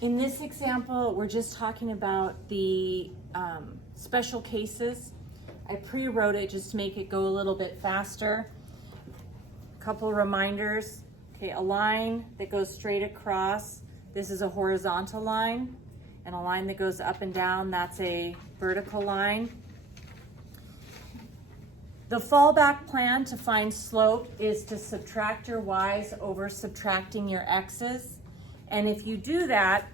In this example, we're just talking about the special cases. I pre-wrote it just to make it go a little bit faster. A couple reminders. Okay, a line that goes straight across, this is a horizontal line, and a line that goes up and down, that's a vertical line. The fallback plan to find slope is to subtract your y's over subtracting your x's. And if you do that,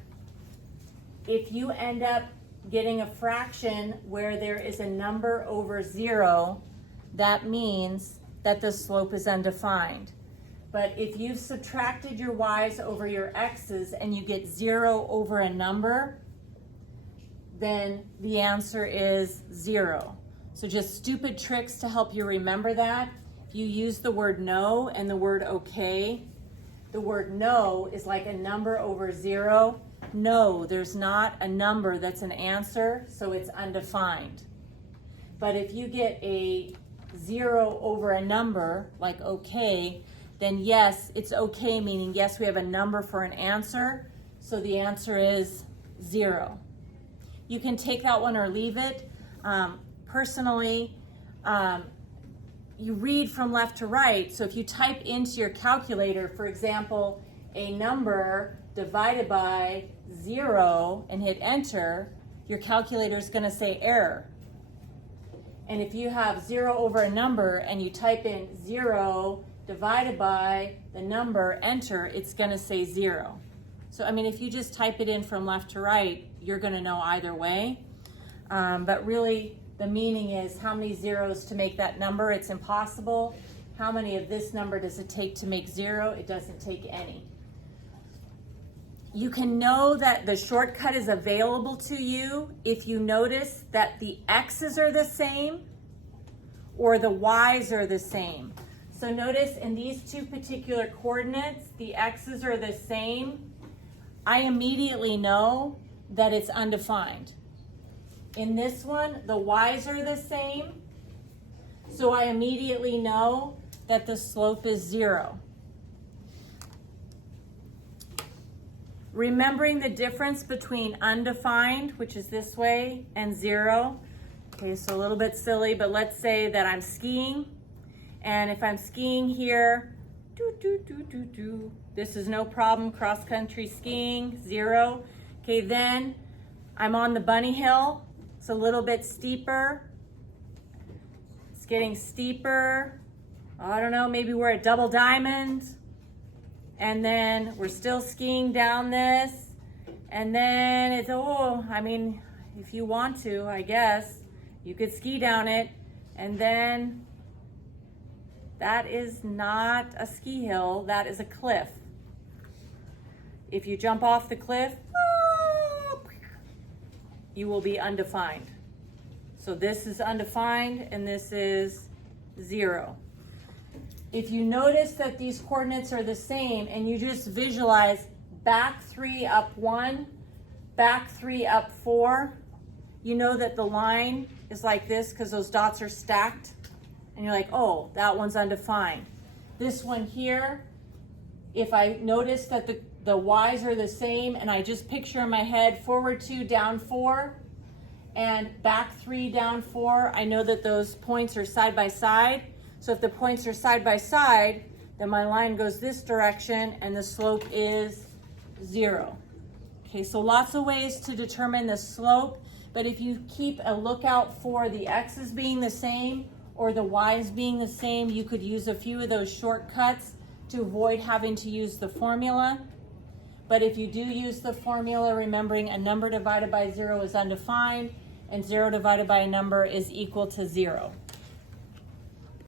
if you end up getting a fraction where there is a number over 0, that means that the slope is undefined. But if you've subtracted your y's over your x's and you get 0 over a number, then the answer is 0. So just stupid tricks to help you remember that. If you use the word no and the word okay, the word no is like a number over 0. No, there's not a number that's an answer, so it's undefined. But if you get a 0 over a number, like okay, then yes, it's okay, meaning yes, we have a number for an answer, so the answer is 0. You can take that one or leave it. Personally, you read from left to right, so if you type into your calculator, for example, a number divided by 0 and hit enter, your calculator is going to say error. And if you have 0 over a number and you type in 0 divided by the number, enter, it's going to say 0. So, I mean, if you just type it in from left to right, you're going to know either way. But really, the meaning is how many zeros to make that number? It's impossible. How many of this number does it take to make 0? It doesn't take any. You can know that the shortcut is available to you if you notice that the x's are the same or the y's are the same. So notice in these two particular coordinates, the x's are the same. I immediately know that it's undefined. In this one, the y's are the same, so I immediately know that the slope is 0. Remembering the difference between undefined, which is this way, and 0. Okay, so a little bit silly, but let's say that I'm skiing, and if I'm skiing here, this is no problem, cross-country skiing, 0. Okay, then I'm on the bunny hill. It's a little bit steeper. It's getting steeper. I don't know, maybe we're at Double Diamond. And then we're still skiing down this. And then it's, I mean, if you want to, I guess, you could ski down it. And then that is not a ski hill, that is a cliff. If you jump off the cliff, you will be undefined. So this is undefined and this is 0. If you notice that these coordinates are the same and you just visualize back 3 up 1, back 3 up 4, you know that the line is like this because those dots are stacked. And you're like, oh, that one's undefined. This one here, if I notice that the y's are the same and I just picture in my head forward 2, down 4, and back 3, down 4, I know that those points are side by side. So if the points are side by side, then my line goes this direction and the slope is 0. Okay, so lots of ways to determine the slope, but if you keep a lookout for the x's being the same or the y's being the same, you could use a few of those shortcuts to avoid having to use the formula. But if you do use the formula, remembering a number divided by 0 is undefined, and 0 divided by a number is equal to 0.